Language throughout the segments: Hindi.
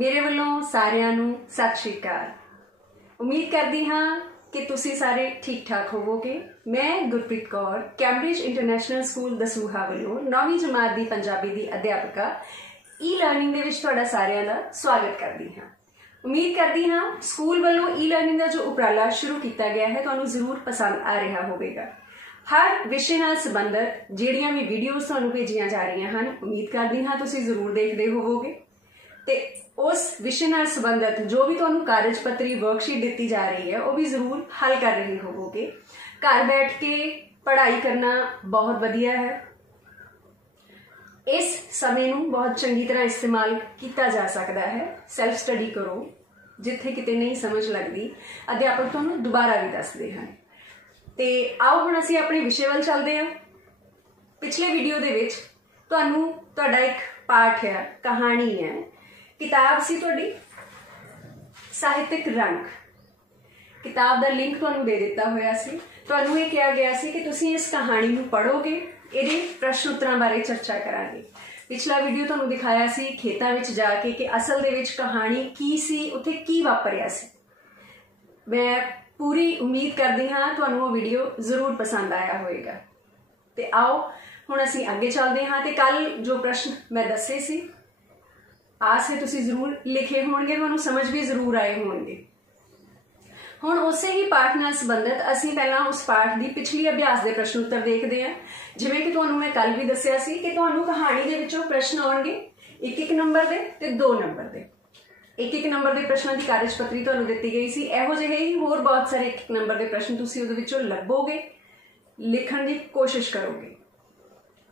मेरे वालों सारिਆਂ ਨੂੰ सत श्री अकाल। उम्मीद करती हाँ कि तुसी सारे ठीक ठाक होवोगे। मैं Gurpreet Kaur Cambridge international school Dasuya वालों 9वीं जमात की पंजाबी की अध्यापका ई लर्निंग दे विच तुहाडा सारिਆਂ दा स्वागत करती हाँ। उम्मीद करती हाँ स्कूल वालों ई लर्निंग का जो उपराला शुरू किया गया है तुहानूं जरूर पसंद आ रहा होगा। हर विषय नाल संबंधित जिहड़ियां भी वीडियोज़ तुहानूं भेजियां जा रही हैं उम्मीद करती हाँ तुसी जरूर देखते होवोगे ते उस विषय नाल संबंधित जो भी तुहानूं कागज पत्री वर्कशीट दी जा रही है वह भी जरूर हल कर रहे होवोगे। घर बैठ के पढ़ाई करना बहुत वधिया है। इस समय नूं बहुत चंगी तरह इस्तेमाल किया जा सकता है। सैल्फ स्टडी करो, जिथे किते नहीं समझ लगती अध्यापक तुहानूं दोबारा भी दसदे हैं। ते आओ हुण असीं अपने विषय वल चलदे हां। पिछले वीडियो दे विच तुहानूं तुहाडा एक पाठ है, कहानी है, किताब सी तुहाडी साहित्यक रंग। किताब दा लिंक तुहानूं दे दिता होया सी। तुहानूं ये कहा गया सी कि तुसीं इस कहानी नूं पढ़ोगे, इहदे प्रश्न उत्तरां बारे चर्चा करांगे। पिछला वीडियो तुहानूं दिखाया सी खेतां विच जाके कि असल दे विच कहानी की सी, उत्थे की वापरिया सी। मैं पूरी उम्मीद करती हाँ तुहानूं वो वीडियो जरूर पसंद आया होएगा। ते आओ हुण असीं अगे चलदे हाँ। ते कल जो प्रश्न मैं दसे सी आस है तुसीं जरूर लिखे होणगे, तुहानूं समझ भी जरूर आए होणगे। हुण उसे ही पाठ नाल संबंधित असीं पहलां उस पाठ की पिछली अभ्यास के प्रश्न उत्तर देखते हैं। जिवें कि तुहानूं मैं कल भी दस्सिया सी कि तुहानूं कहानी दे विचों प्रश्न आउणगे 1-1 नंबर के ते 2 नंबर के। 1-1 नंबर के प्रश्नों की कागज पत्री तुहानूं दित्ती गई सी। इहो जिहे ही होर बहुत सारे 1-1 नंबर के प्रश्न तुसीं उहदे विचों लभोगे, लिखण की कोशिश करोगे।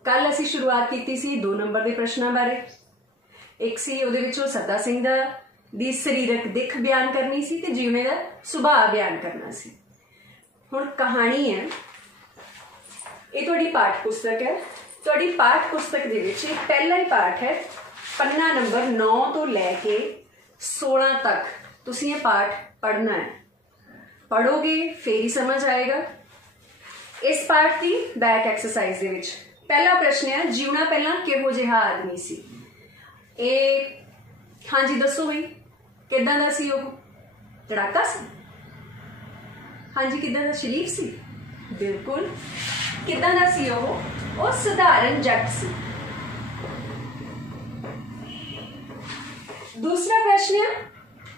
कल असीं शुरुआत कीती सी 2 नंबर के प्रश्नों बारे। एक सी उहदे विचों सद्दा सिंह दी सरीरक दिख बयान करनी सी ते जीवने का सुभाव बयान करना सी। हुण कहानी है, ये तुहाडी पाठ पुस्तक है। तुहाडी पाठ पुस्तक दे विच पहला ही पाठ है, पन्ना नंबर 9 तो लैके 16 तक तुसीं ये पाठ पढ़ना है। पढ़ोगे फिर ही समझ आएगा। इस पाठ की बैक एक्सरसाइज दे विच पहला प्रश्न है, जीवना पहला किहो जिहा आदमी सी। हाँ जी दसो बई किदां दा सी? ओह धड़ाका सी? हाँ जी किदां दा? शरीफ सी? बिल्कुल। किदां दा सी? ओह साधारण जट सी। दूसरा प्रश्न है,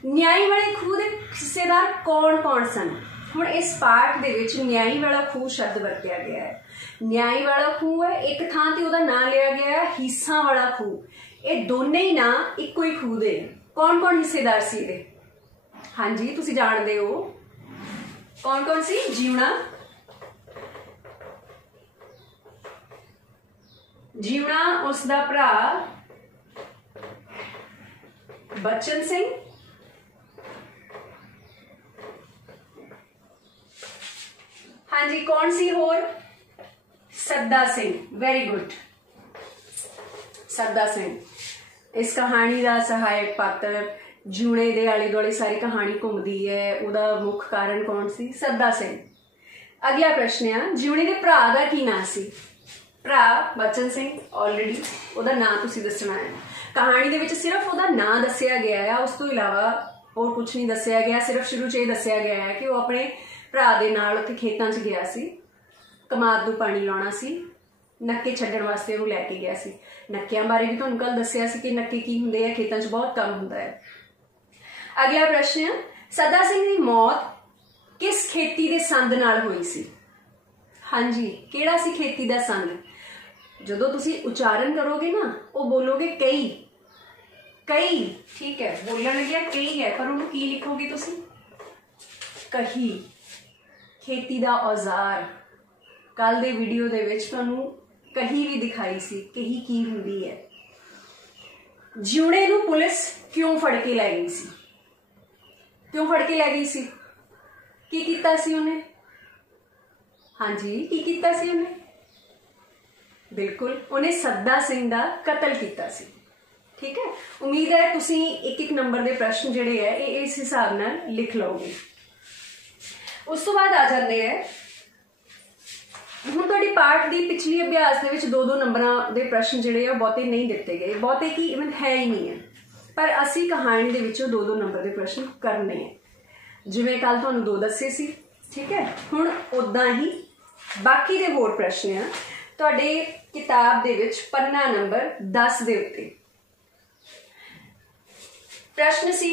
न्याई वाले खूह के हिस्सेदार कौन कौन सन? हुण इस पाठ दे विच न्याई वाला खूह शब्द वरतिया गया है। न्याई वाला खूह है, एक थां ते उहदा नाम लिया गया है हिस्सा वाला खूह। ये दोने ही ना इको ही खूह दे। कौन कौन हिस्सेदार सी दे? हाँ जी तुसी जानदे हो कौन कौन सी? जीवना, जीवना उसदा भरा बच्चन सिंह, हाँ जी कौन सी होर? सद्दा सिंह। वेरी गुड, सद्दा सिंह। इस कहानी का सहायक पात्र जूने दे आले दुआले सारी कहानी घूमती है। उहदा मुख कारण कौन सी? सद्दा सिंह। अगला प्रश्न है, जूने के भरा का की नाम सी? भरा बच्चन सिंह। ऑलरेडी उहदा नाम तुसीं दसना है। कहानी दे विच सिर्फ उहदा नाम दस्सिया गया है, उस तो इलावा और कुछ नहीं दस्सिया गया। सिर्फ शुरू च ये दस्सिया गया है कि वह अपने भरा दे नाल उत्थे खेतां च गया सी, कमाद नूं पानी लाउणा सी, नक्के छड्डण वास्ते उहनूं लैके गया सी। नक्कियां बारे भी तुहानूं कल दस्सिया सी कि नक्के की हुंदे आ, खेतां च बहुत कम हुंदा है। अगला प्रश्न है, सद्दा सिंह दी मौत किस खेती दे संद नाल होई सी? हाँ जी किहड़ा सी खेती दा संद? जदों तुसीं उच्चारण करोगे ना वो बोलोगे कई। कई ठीक है, बोलण लगिया कई है, पर उहनूं की लिखोगे तुसीं? कही। खेती दा औजार। कल दे वीडियो दे विच तुहानूं कही भी दिखाई सी, कही की हुंदी है। जीवणे नूं पुलिस क्यों फड़ के लै गई सी? क्यों फड़ के लै गई सी? की कीता सी उन्हें? हाँ जी की कीता सी उन्हें? बिल्कुल उन्हें सद्दा सिंह दा कतल कीता सी। ठीक है, उम्मीद है तुसीं 1-1 नंबर के प्रश्न जिहड़े है इस हिसाब नाल लिख लोगे। उस तो बाद आ जाते हैं हुण तुहाडी पाठ की पिछली अभ्यास दे विच 2-2 नंबरां दे प्रश्न जिहड़े आ बहुते नहीं दिते गए, बहुते की इवन है ही नहीं है। पर असी कहानी दे विचों 2-2 नंबर के प्रश्न करने हैं। जिवें कल तुहानूं 2 दस्से सी, ठीक है, हुण उदां ही बाकी दे होर प्रश्न आ तुहाडे किताब दे विच पन्ना नंबर 10 दे उत्ते। प्रश्न सी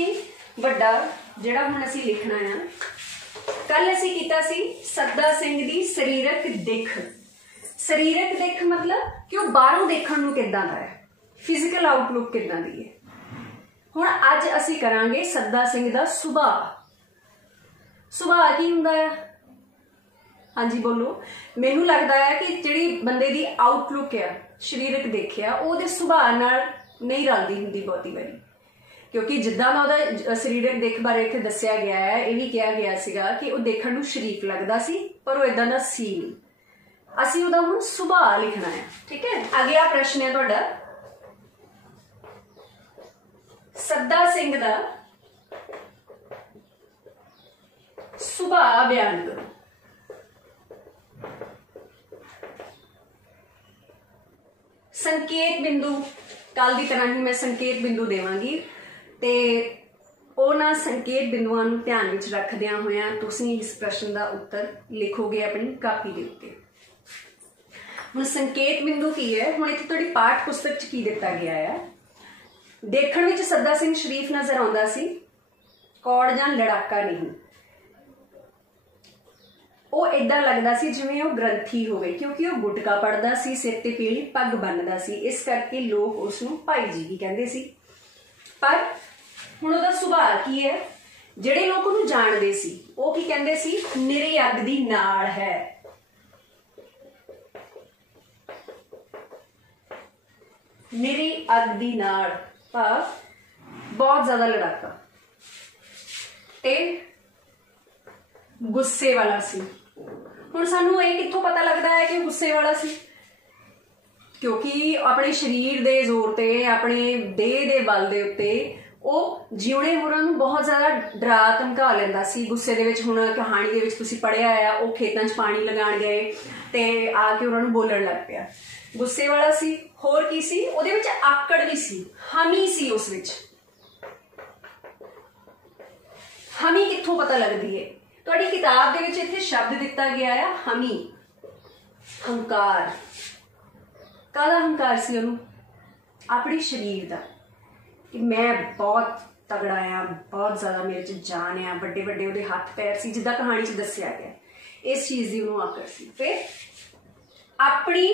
वड्डा जिहड़ा हुण असीं लिखना है। कल असीं कीता सी सद्दा सिंह दी सरीरक दिख। सरीरक दिख मतलब कि वो बाहरों देखण नूं किदां दा है, फिजिकल आउटलुक किदां दी है। हुण अज असीं करांगे सद्दा सिंह दा सुभाਅ। सुभाਅ की हुंदा है? हाँ जी बोलो। मैनूं लगदा है कि जिहड़ी बंदे दी आउटलुक है, शरीरक दिख आ, ओहदे सुभाਅ नाल नहीं रलदी हुंदी बहुती वारी, क्योंकि जिद्दां दा ओहदा सरीरक दिख बारे इत्थे दस्सिया गया है, ये भी कहा गया सीगा कि वो देखण नूं शरीफ लगदा सी पर वो इदां दा सी नहीं। असीं ओहदा हुण सुभाਅ लिखना है, ठीक है। अगला प्रश्न है तुहाडा, सद्दा सिंह दा सुभाਅ बयान करो। संकेत बिंदु कल की तरह ही मैं संकेत बिंदु देवांगी ते उन्हां संकेत बिंदुआं नूं ध्यान विच रखदिआं होइआं तुसीं इस प्रश्न का उत्तर लिखोगे अपनी कापी के उत्ते। हुण संकेत बिंदु की है? हुण इत्थे तुहाडी पाठ पुस्तक च की दिता गया है। देखण विच सद्दा सिंह शरीफ नज़र आउंदा सी, कौड़ जां लड़ाका नहीं। वो इदां लगदा सी जिवें वो ग्रंथी होवे, क्योंकि वो गुटका पढ़दा सी, सिर ते पीली पग बन्नदा सी, इस करके लोग उसनूं भाई जी की कहंदे सी। पर हुण उहदा सुभाਅ की है? जिहड़े लोग उहनूं जाणदे सी वो की कहंदे सी? निरी अग दी नाल है। निरी अग दी नाल भाव बहुत ज्यादा लड़ाका ते गुस्से वाला सी। हुण सानूं ये कित्थों पता लगता है कि गुस्से वाला सी? क्योंकि अपने शरीर के जोर ते, अपने देह के बल के उत्ते वो जिउणे होरां नूं बहुत ज्यादा डरा धमका लैंदा सी गुस्से दे विच। हुण कहानी दे विच तुसीं पढ़िआ है, वो खेतां च पानी लगाण गए ते आके उन्हां नूं बोलण लग पिया। गुस्से वाला सी। होर की सी? उहदे विच आकड़ भी सी, हमी सी उस विच। हमी कित्थों पता लगदी है? तुहाडी किताब दे विच इत्थे शब्द दिता गया है हमी, हंकार। काहदा हंकार सी उहनूं? अपने शरीर दा, कि मैं बहुत तगड़ा आ, बहुत ज्यादा मेरे च जान आ, बड़े बड़े उहदे हथ पैर सी, जिद्दां कहानी च दस्सिया गया। इस चीज़ की उहनूं आकड़ सी। फिर अपनी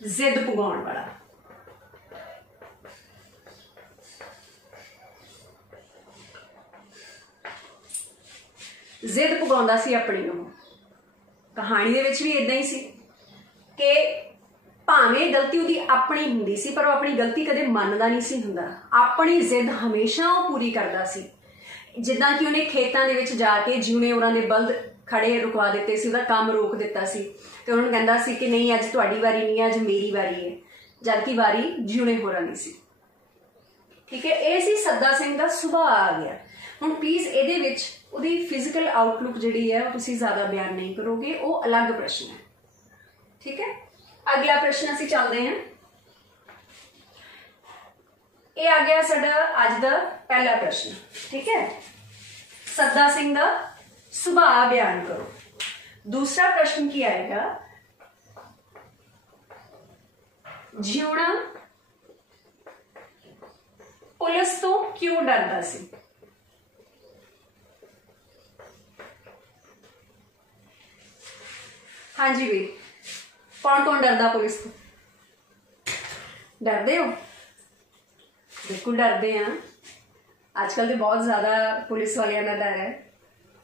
जिद पुगाउण वाला। जिद पुगाउंदा सी अपनी। कहानी दे विच भी इदां ही सी कि भावें गलती उहदी अपनी हुंदी सी पर वो अपनी गलती कदे मनदा नहीं सी हुंदा। अपनी जिद हमेशा वो पूरी करदा सी। जिद्दां कि उहने खेतां दे विच जाके जिउणे होरां दे बल्द खड़े रुकवा दित्ते सी, उहदा काम रोक दित्ता सी ते उहनूं कहंदा सी कि नहीं अज तुहाडी वारी नहीं, अज मेरी वारी है, जबकि वारी जिउणे होरां दी सी। ठीक है, ये सी सद्दा सिंह दा सुभाਅ आ गया। हुण प्लीज़ इहदे विच उहदी फिजिकल आउटलुक जिहड़ी है तुसीं ज़्यादा बयान नहीं करोगे, वो अलग प्रश्न है। ठीक है, अगला प्रश्न असीं चलते हैं। ये आ गया साडा अज दा पहला प्रश्न। ठीक है, सद्दा सिंह दा सुभाਅ बयान करो। दूसरा प्रश्न की आएगा? जिउणा पुलिस तो क्यों डरदा सी? हाँ जी भाई, कौन कौन डरदा पुलिस तो? डरदे हो? बिल्कुल डरते हैं। आजकल तो बहुत ज़्यादा पुलिस वालियां का डर है।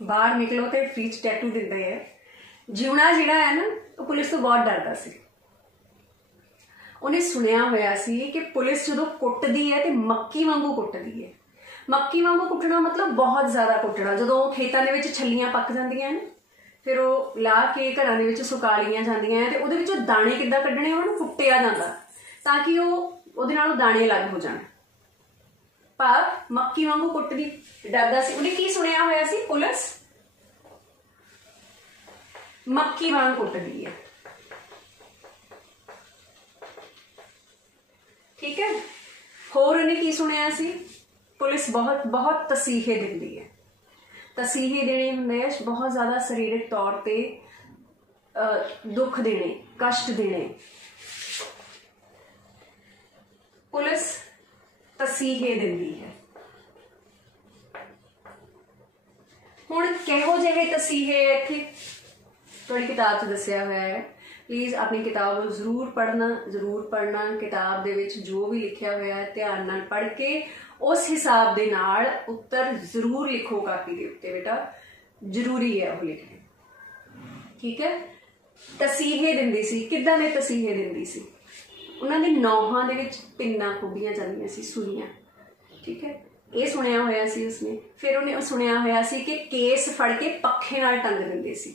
बाहर निकलो तो फ्री च टैटू दिंदे है। जिउणा जिहड़ा है ना, वो पुलिस तो बहुत डरदा सी। उन्हें सुनिया होया सी कि पुलिस जो कुटदी है तो मक्की वांगू कुटदी है। मक्की वांगू कुटना मतलब बहुत ज़्यादा कुटना। जो खेतों के छलियां पक जांदियां ने, फिर वो ला के घरां दे विच सुका लईआं जांदियां ते उहदे विचों दाणे किद्दां कड्ढणे उहनूं कुट्टिया जांदा ताकि उहदे नालों दाणे अलग हो जाण। भाव मक्की वांगू कुटदी डरदा सी। उहने की सुनिया होया सी? पुलिस मक्की वांग कुटदी है। ठीक है, होर उहने की सुनिया सी? पुलिस बहुत बहुत तसीहे दिंदी है। तसीहे देने हुंदे है बहुत ज़्यादा सरीरक तौर पर दुख देने, कष्ट देने। पुलिस तसीहे दिंदी है। हुण किहो जिहे तसीहे इत्थे तुहाडी किताब 'च दस्सिया होया है। प्लीज़ अपनी किताब जरूर पढ़ना। किताब दे विच जो भी लिखिया होया है ध्यान नाल पढ़ के उस हिसाब दे नाल उत्तर जरूर लिखो कापी दे उत्ते। बेटा जरूरी है वो लिखने, ठीक है। तसीहे दिंदी सी, किदां दे तसीहे दिंदी सी? उन्हां दे नौहां दे विच पिन्नां खुब्बियां जांदियां सी, सुईयां, ठीक है। ये सुनिया होया सी उसने। फिर उन्हें सुनिया होया सी कि केस फड़ के पखे नाल टंग दिंदे सी,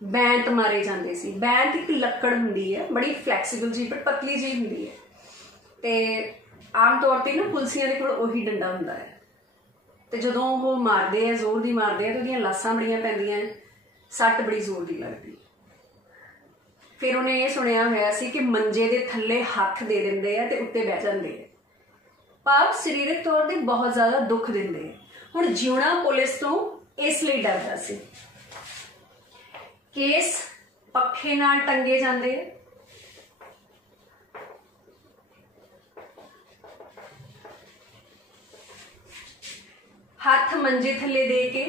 बैंत मारे जाते सी। बैंत एक लकड़ हुंदी है, बड़ी फ्लैक्सीबल जी पर पतली जी हुंदी है, तो आम तौर पर ना पुलिसियां दे कोल उही डंडा हुंदा है। तो जदों वो मारदे है, जोर दी मारदे है, तो उहदियां लासां बड़ियां पैंदियां, सट बड़ी जोर दी लगदी। फिर उन्हें ये सुनिया होया सी कि मंजे दे थल्ले हथ दे दिंदे है ते उत्ते बह जांदे है, भाव सरीरक तौर पर बहुत ज़्यादा दुख दिंदे है। हुण जिउणा पुलिस तो इसलिए डरदा सी। केस पखे नाल टंगे जांदे, हाथ मंजे थले दे के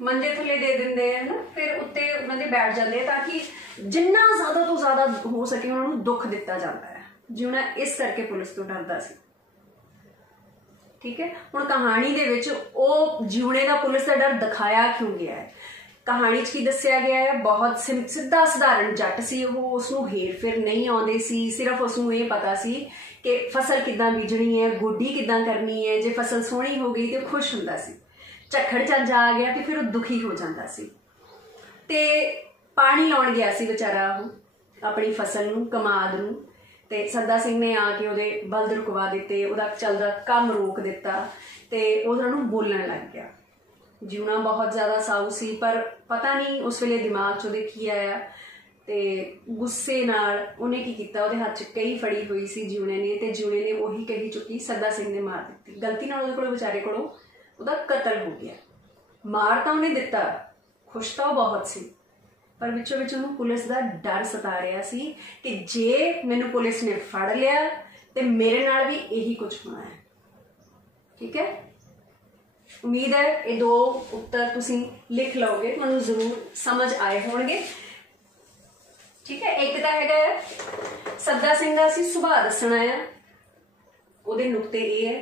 मंजे थले दे दिंदे है ना, फिर उत्ते उन्होंने बैठ जाते हैं ताकि जिन्ना ज़्यादा तो ज़्यादा हो सके उन्होंने दुख दिता जाता है। जिउणा इस करके पुलिस तो डरदा सी, ठीक है। हुण कहानी दे विच ओ जिउणे दा पुलिस दा डर दिखाया क्यों गया है? कहानी च की दस्सिया गया है? बहुत सीधा सधारण जट सी वो, उसनूं हेर फेर नहीं आउंदी सी। सिर्फ उसनूं ये पता सी कि फसल किदां बीजनी है, गोडी किदां करनी है। जे फसल सोहनी हो गई तो खुश हुंदा सी, झक्खड़ झंझ आ गया तो फिर वो दुखी हो जाता सी। ते पानी लाउण गया सी बेचारा वो अपनी फसल नूं, कमाद नूं, ते सद्दा सिंह ने आके उहदे बलद रुकवा दिते, उहदा चलदा काम रोक दिता ते उहनूं बोलण लग गया। जिउणा बहुत ज़्यादा साऊ सी, पर पता नहीं उस वेले दिमाग च उहदे की आया ते गुस्से नाल उहने की कीता, उहदे हत्थ च कही फड़ी हुई सी जिउणे ने, ते जिउणे ने उही कही चुकी सद्दा सिंह ने मार दित्ती। गलती नाल उहदे कोल बेचारे कोलों उहदा कतल हो गया। मार तो उन्हें दिता, खुश तो बहुत सी, पर विचों विच उहनूं पुलिस का डर सता रहा सी कि जे मैनूं पुलिस ने फड़ लिया तो मेरे नाल भी यही कुछ होना है, ठीक है। उम्मीद है ये दो उत्तर तुसीं लिख लोगे, तुहानूं जरूर समझ आए होणगे, ठीक है। एक तो है सद्दा सिंह दा असीं सुभाਅ दसना है, उहदे नुकते ये है,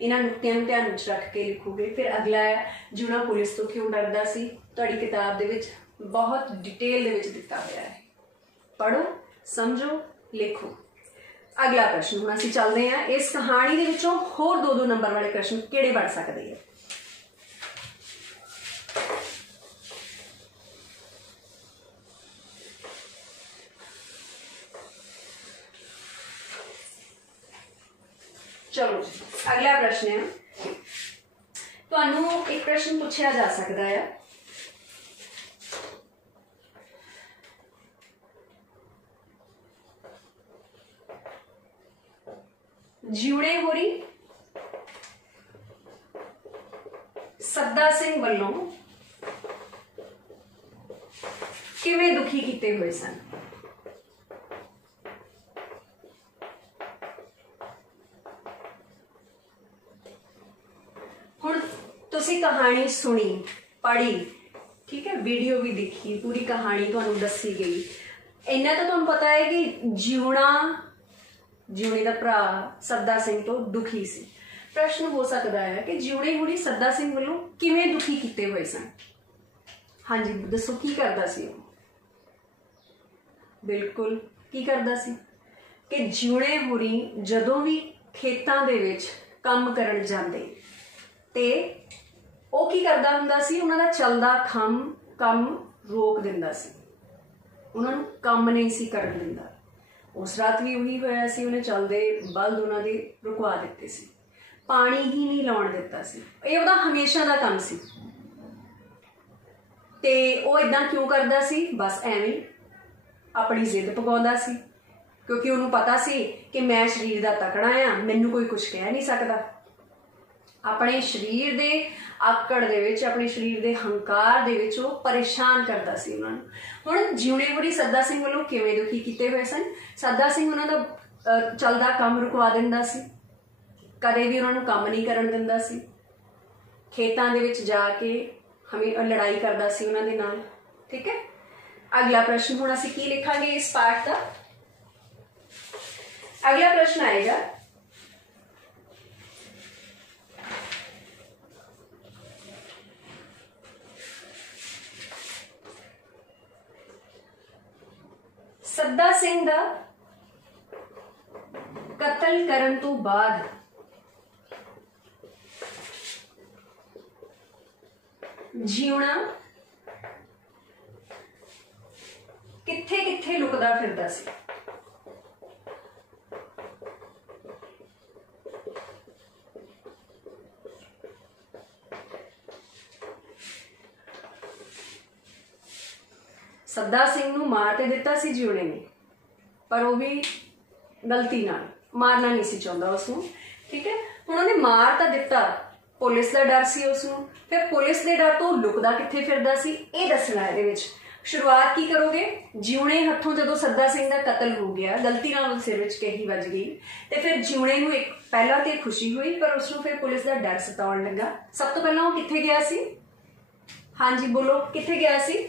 इन्हां नुकतियां नूं ध्यान विच रख के लिखोगे। फिर अगला है जिउणा पुलिस तो क्यों डरदा सी, तुहाडी किताब दे विच बहुत डिटेल दे विच दिता होया है। पढ़ो, समझो, लिखो। अगला प्रश्न हुण असीं चलदे हां, इस कहानी दे विचों होर 2-2 नंबर वाले प्रश्न किहड़े बन सकदे हैं? चलो जी, अगला प्रश्न है, तुहानूं एक प्रश्न पूछा जा सकता है, जिउणे होरी सद्दा सिंह वल्लों किवें दुखी कीते हुए सन? हुण तुसीं कहानी सुनी, पढ़ी, ठीक है, वीडियो भी देखी, पूरी कहानी तुहानूं दसी गई। इन्ना तो तुहानूं पता है कि जिउणे दा भरा सद्दा सिंह तो दुखी सी। प्रश्न हो सकता है कि जिउणे होरी सद्दा सिंह वालों किवें दुखी कीते हुए सन? हाँ जी, दसो की करदा सी? बिल्कुल की करदा सी कि जिउणे होरी जदों भी खेतां दे विच काम करन जांदे ते ਉਹ की करदा हुंदा सी, उन्हां दा चलदा काम रोक दिंदा सी, उन्हां नूं काम नहीं सी करन दिंदा। उस रात भी उही होया सी, उन्हें चलदे बल्द उन्हां दे रुकवा दित्ते सी, पानी ही नहीं लाउण दित्ता सी। इह उहदा हमेशा दा काम सी ते ਉਹ इदां क्यों करदा सी? बस एवें अपनी जिद पगाउंदा सी क्योंकि उन्होंने पता सी कि मैं शरीर का तकड़ा आ, मैनू कोई कुछ कह नहीं सकता। अपने शरीर के आकड़ दे विच, अपने शरीर के हंकार दे विच वो परेशान करता सी उन्होंने। हुण जिउणे बुढ़ी सद्दा सिंह वालों किवें दुखी कीते हुए सन। सद्दा सिंह उन्हां दा चलदा काम रुकवा दिंदा सी, कदे भी उन्होंने काम नहीं करन दिंदा सी, खेतां दे विच जाके हमें लड़ाई करदा सी उन्हां दे नाल। ठीक है, अगला प्रश्न हुण असीं की लिखांगे इस पाठ का। अगला प्रश्न आएगा, सद्दा सिंह दा कतल करन तो बाद जीवना किथे किथे लुकदा फिरदा सी। सद्दा सिंह नूं मार ते दिता सी जीवणे ने, पर वो भी गलती नाल, मारना नहीं सी चाहुंदा उसनूं। ठीक है, हुण उहने मार तां दिता, पुलिस का डर सी उसनूं, फिर पुलिस के डर तो लुकदा किथे फिरदा सी, ये दसना इहदे विच। शुरुआत की करोगे, जीवणे हथों जदों सद्दा सिंह का कतल हो गया, गलती नाल उस सिर विच कही वज गई, ते फिर जीवणे नूं एक पहला ते खुशी हुई, पर उसनूं फिर पुलिस का डर सताउण लगा। सब तो पहलां वो किथे गया सी? हाँ जी बोलो, किथे गया सी?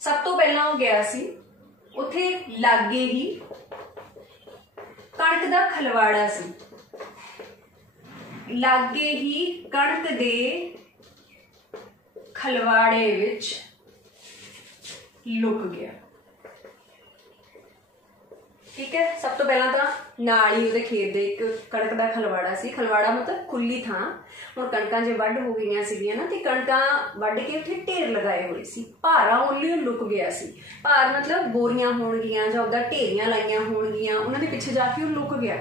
सब तो पहला वो गया सी उत्थे लागे ही कणक दा खलवाड़ा सी, लागे ही कणक दे खलवाड़े विच लुक गया। ठीक है, सब तो पहला तो नाल ही उहदे खेत दे एक कणक दा खलवाड़ा सी। खलवाड़ा मतलब खुली थां। हुण कणकां जे वढ हो गईयां सीगियां ना, ते कणकां वढ के उत्थे ढेर लगाए हुए सी, भारा ओनली लुक गया सी। भार मतलब बोरियां होणगियां जां उहदा ढेरियां लाइयां होणगियां, उन्हां दे पिछे जाके वो लुक गया।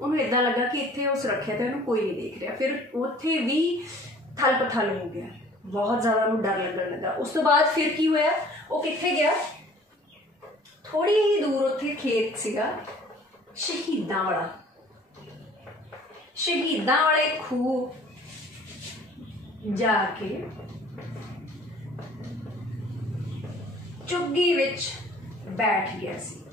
उन्होंने इदां लगा कि इत्थे वो सुरक्षित है, कोई नहीं देख रहा। फिर उत्थे भी थल पथल हो गया, बहुत ज्यादा उन्हें डर लगन लगा। उस तो बाद फिर की होया, वो कित्थे गया, थोड़ी ही दूर उत्थे खेत सीगा शहीदां वाला, शहीदां वाले खूह जाके चुग्गी विच बैठ गया सी।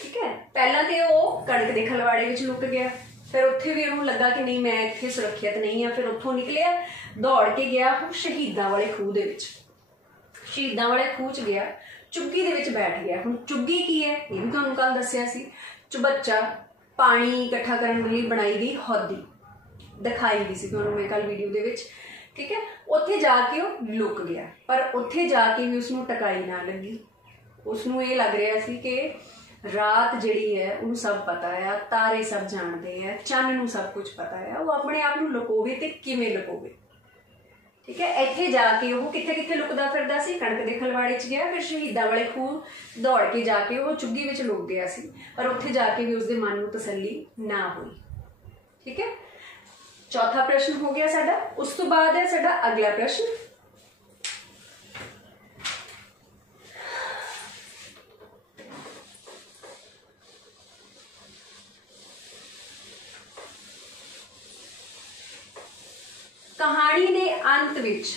ठीक है, पहला तो वो कणक के खलवाड़े विच लुक गया, फिर उत्थे भी उन्होंने लगा कि नहीं मैं इत्थे सुरक्षित नहीं हाँ। फिर उत्थों निकलिया, दौड़ के गया वो शहीदां वाले खूह दे विच, शहीदां वाले खूह च गया, चुग्गी दे विच बैठ गया। हुण चुग्गी की है ये भी तुहानूं कल दस्सिया सी, चुबच्चा पानी इकट्ठा करने लई बनाई गई हौदी, दिखाई गई सी तुहानूं मैं कल वीडियो दे विच। ठीक है, उत्थे जाके वो लुक गया, पर उत्थे जाके भी उसनूं टकाई ना लगी। उसनूं ये लग रहा सी कि रात जिहड़ी है उन्हें सब पता है, तारे सब जानते हैं, चंद नूं सब कुछ पता है, वो अपने आप नूं लुकोवे ते किवें लुकोवे। ठीक है, इत्थे जाके वो किथे किथे लुकदा फिरदा सी, कणक दे खलवाड़े च गया, फिर शहीदां वाले खूह दौड़ के जाके वो चुग्गी विच लुक गया सी, पर उत्थे जाके भी उसदे मन नूं तसल्ली ना हुई। ठीक है, चौथा प्रश्न हो गया साडा। उस तो बाद है साडा अगला प्रश्न, कहानी के अंत विच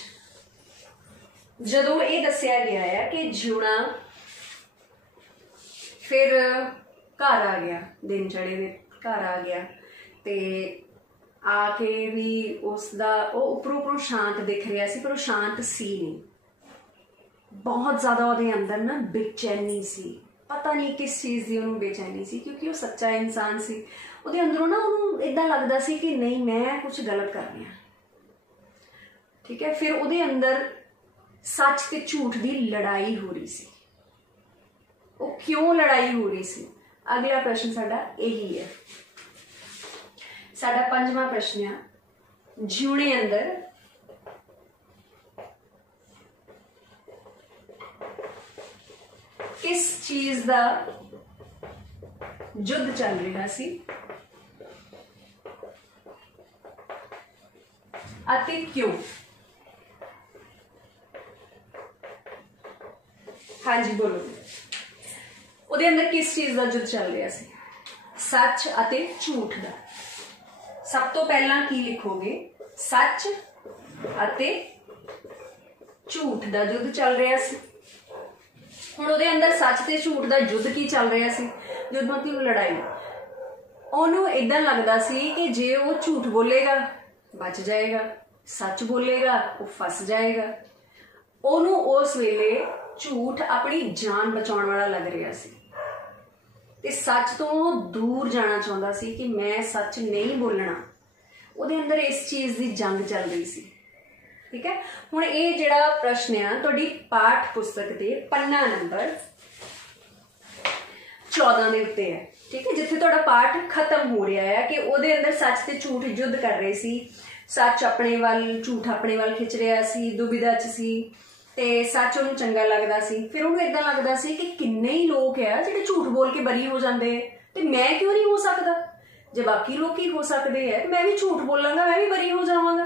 जदों ये दस्सिया गया है कि जिउणा फिर घर आ गया, दिन चढ़े दे घर आ गया, ते आके भी उसका वो उपरों उपरों शांत दिख रहा सी, पर वो शांत सी नहीं, बहुत ज्यादा उहदे अंदर ना बेचैनी सी। पता नहीं किस चीज़ की उन्होंने बेचैनी सी, क्योंकि वो सच्चा इंसान सी। उहदे अंदरों ना उन्होंने इदां लगदा सी कि नहीं मैं कुछ गलत कर रहा। ठीक है, फिर उहदे अंदर सच ते झूठ की लड़ाई हो रही सी। वो क्यों लड़ाई हो रही सी? अगला प्रश्न साडा यही है। साडा पंजवां प्रश्न है, जिउणे अंदर किस चीज का युद्ध चल रहा सी अते क्यों? हाँ जी बोलो। ਉਹਦੇ अंदर किस चीज़ का युद्ध चल रहा सी? सच अते झूठ का। सब तो पहला की लिखोगे? सच अते झूठ का युद्ध चल रहा सी। हुण ਉਹਦੇ अंदर सच ते झूठ का युद्ध की चल रहा सी? युद्ध मतलब लड़ाई। ਉਹਨੂੰ इदां लगदा सी कि जे वो झूठ बोलेगा बच जाएगा, सच बोलेगा वो फस जाएगा। ਉਹਨੂੰ उस वेले झूठ अपनी जान बचाने वाला लग रहा सी ते सच तो दूर जाना चाहता सी कि मैं सच नहीं बोलना। ਉਹਦੇ अंदर इस चीज़ की जंग चल रही सी। ठीक है, हुण ये जिहड़ा प्रश्न है तुहाडी पाठ पुस्तक के पन्ना नंबर 14 के उत्ते है। ठीक है, जिथे तुहाडा पाठ खत्म हो रहा है कि ਉਹਦੇ अंदर सच ते झूठ युद्ध कर रहे सी। सच अपने वाल, झूठ अपने वाल खिंच रहा सी, दुविधा च सी ते सच उन्हें चंगा लगता सी। फिर उन्हें इदां लगता सी कि किन्ने ही लोग है जिहड़े झूठ बोल के बरी हो जाते हैं ते मैं क्यों नहीं हो सकता? जे बाकी लोग ही हो सकते हैं मैं भी झूठ बोलांगा, मैं भी बरी हो जावांगा।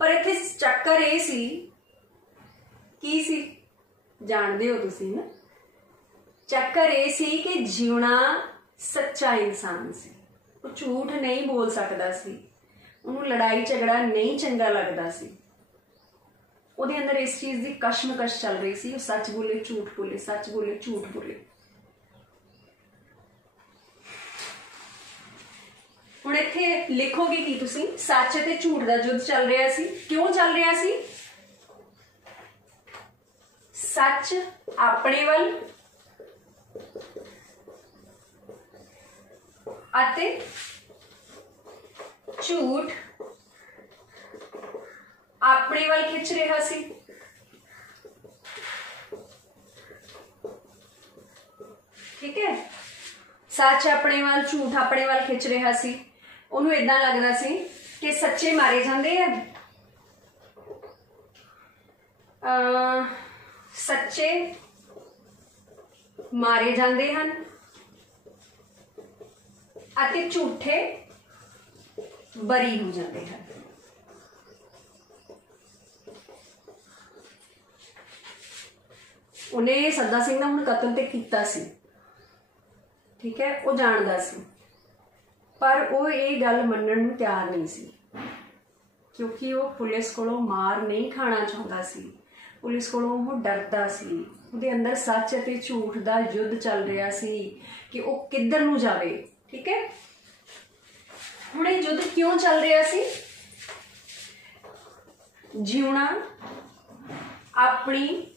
पर इत्थे चक्कर ये सी की सी, जानदे हो तुसीं ना? चक्कर ये सी कि जीवना सच्चा इंसान सी, वो झूठ नहीं बोल सकता सी, उन्होंने लड़ाई झगड़ा नहीं चंगा लगता सी। ਉਹਦੇ अंदर इस चीज़ की कशमकश चल रही सी, वो सच बोले झूठ बोले, सच बोले झूठ बोले। हुण इत्थे लिखोगे कि तुसीं सच ते झूठ का युद्ध चल रहा सी। क्यों चल रहा सी? सच अपने वल अते झूठ अपने वाल खिंच रहा सी। ठीक है, सच अपने वाल, झूठ अपने वाल खिंच रहा सी। उन्होंने इदां लगदा सी कि सच्चे मारे जांदे आ, सच्चे मारे जांदे हन अते झूठे बरी हो जाते हैं। उन्हें सदा सिंह का हुण कतल ते कीता सी। ठीक है, वो जानदा सी पर वो ये गल मनण नूं तैयार नहीं सी क्योंकि वो पुलिस कोलों मार नहीं खाना चाहता सी। पुलिस कोलों वो डरदा सी। उहदे अंदर सच अते झूठ का युद्ध चल रहा सी कि वो किधर नूं जावे। ठीक है, हुण ये युद्ध क्यों चल रहा सी? जीवना अपनी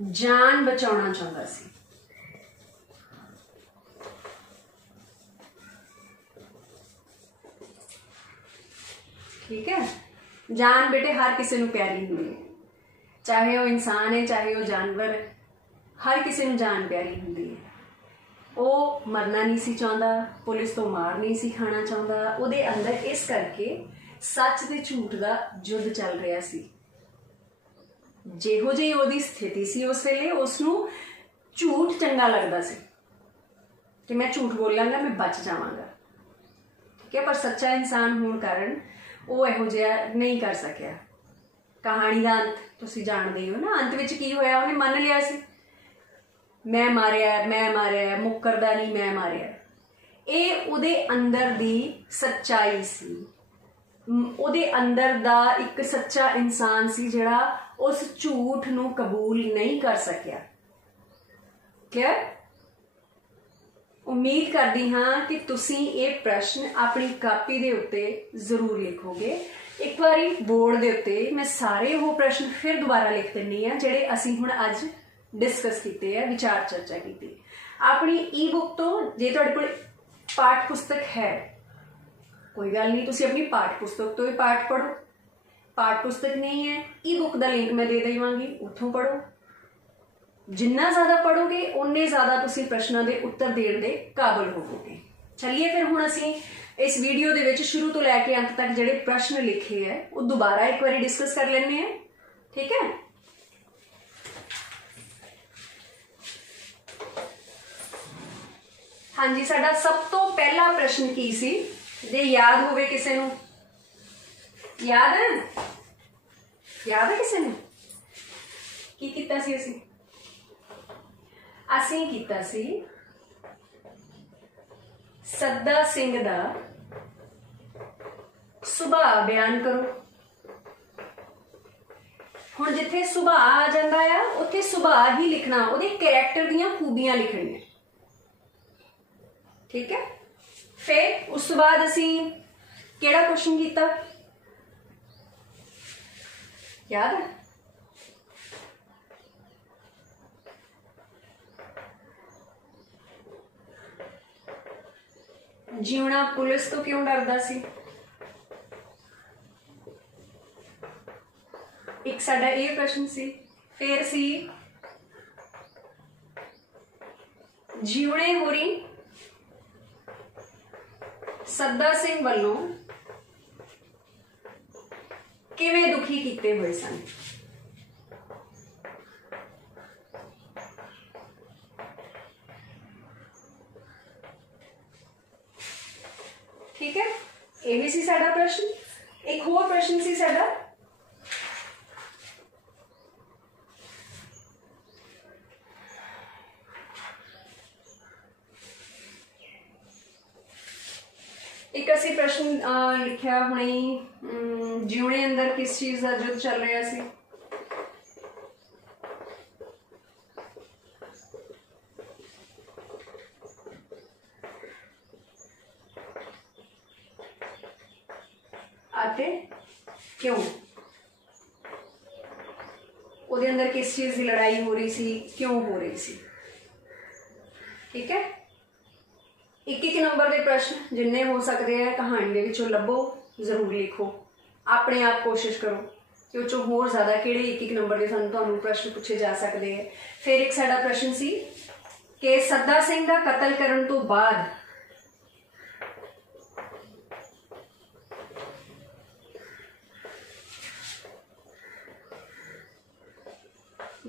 जान बचाना चाहता सी। ठीक है, जान बेटे हर किसी नूं प्यारी हुंदी है, चाहे वो इंसान है चाहे वो जानवर है, हर किसी नूं जान प्यारी हुंदी है। वो मरना नहीं सी चाहता, पुलिस तो मार नहीं सी खाना चाहता। उहदे अंदर इस करके सच ते झूठ का युद्ध चल रहा सी। जिहो जी ओहदी स्थिति सी उस वेले उसनूं झूठ चंगा लगता सी कि मैं झूठ बोलांगा मैं बच जावांगा। ठीक है, पर सच्चा इंसान होने कारण वो इहो जिहा नहीं कर सकिया। कहानी का अंत तुसीं जानदे हो ना, अंत विच की होया? उहने मन लिया सी मैं मारिया, मुकरदा नहीं मैं मारिया। ये उहदे अंदर दी सच्चाई सी, उहदे अंदर दा एक सच्चा इंसान सी जिहड़ा उस झूठ नूं कबूल नहीं कर सकिया। क्लियर? उम्मीद करती हाँ कि तुसीं ये प्रश्न अपनी कापी दे उत्ते जरूर लिखोगे। एक बारी बोर्ड दे उत्ते मैं सारे वो प्रश्न फिर दोबारा लिख दिंदी हाँ जिहड़े असीं हुण अज डिस्कस कीते है, विचार चर्चा की। अपनी ई बुक तो जे तुहाडे कोल पाठ पुस्तक है कोई गल नहीं, तुसीं अपनी पाठ पुस्तक तो ही पाठ पढ़ो। पाठ पुस्तक नहीं है, ई बुक का लिंक मैं दे देवांगी, उत्थों पढ़ो। जिन्ना ज़्यादा पढ़ोगे उन्ने ज़्यादा तुसीं प्रश्नों के उत्तर देण दे काबिल होवोगे। चलिए फिर हुण असीं इस वीडियो दे विच शुरू तो लैके अंत तक जिहड़े प्रश्न लिखे है वो दोबारा एक बार डिस्कस कर लैंदे हैं। ठीक है, हाँ जी, साडा सब तो पहला प्रश्न की सी? जे याद होवे किसे नूं? याद है किसे नूं? की कीता सी असीं? ਅਸੀਂ ਕੀਤਾ ਸੀ सद्दा सिंह दा सुभाव बयान करो। हुण जिथे सुभाव आ जांदा आ उत्थे सुभाव ही लिखना, उहदे कैरेक्टर दीयां खूबियां लिखणियां, ठीक है। फिर उस तो बाद असीं किहड़ा क्वेश्चन कीता, याद है? जीवना पुलिस तो क्यों डरदा सी। एक साडा ये प्रश्न सी। फिर सी जीवने होरी सद्दा सिंह वालों किवें दुखी कीते हुए सन। ठीक है, ये भी सी साडा प्रश्न। एक होर प्रश्न सी साडा, एक असी प्रश्न लिखा हुणे जीवने अंदर किस चीज का युद्ध चल रहा सी। क्यों उहदे अंदर किस चीज की लड़ाई हो रही सी, क्यों हो रही सी। ठीक है, एक एक नंबर के प्रश्न जिन्ने हो सकते हैं कहानी के विचों लभो, जरूर लिखो, अपने आप कोशिश करो कि उस चों होर ज़्यादा किहड़े एक एक नंबर के तुहानूं प्रश्न पूछे जा सकते हैं। फिर एक साडा प्रश्न सी कि सद्दा सिंह का कतल करन तो बाद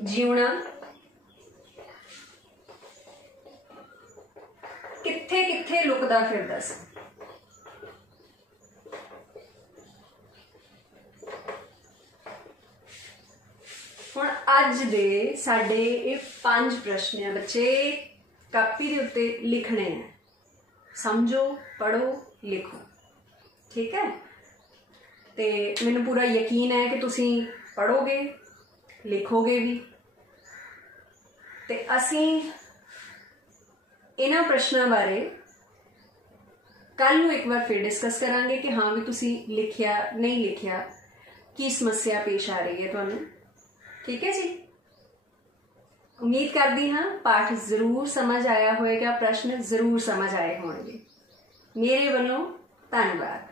जीवना किथे किथे लुकदा फिरदा सी। हुण अज दे साडे ये 5 प्रश्न है बच्चे, कापी दे उत्ते लिखने हैं। समझो, पढ़ो, लिखो, ठीक है। ते मैनूं पूरा यकीन है कि तुसीं पढ़ोगे, लिखोगे भी। ते असीं इन्हां प्रश्नों बारे कल नूं एक बार फिर डिस्कस करांगे कि हाँ भी तुसीं लिखिया नहीं लिखिया, की समस्या पेश आ रही है तुहानूं। ठीक है जी, उम्मीद करती हाँ पाठ जरूर समझ आया होएगा, प्रश्न जरूर समझ आए होंगे। मेरे वालों धन्यवाद।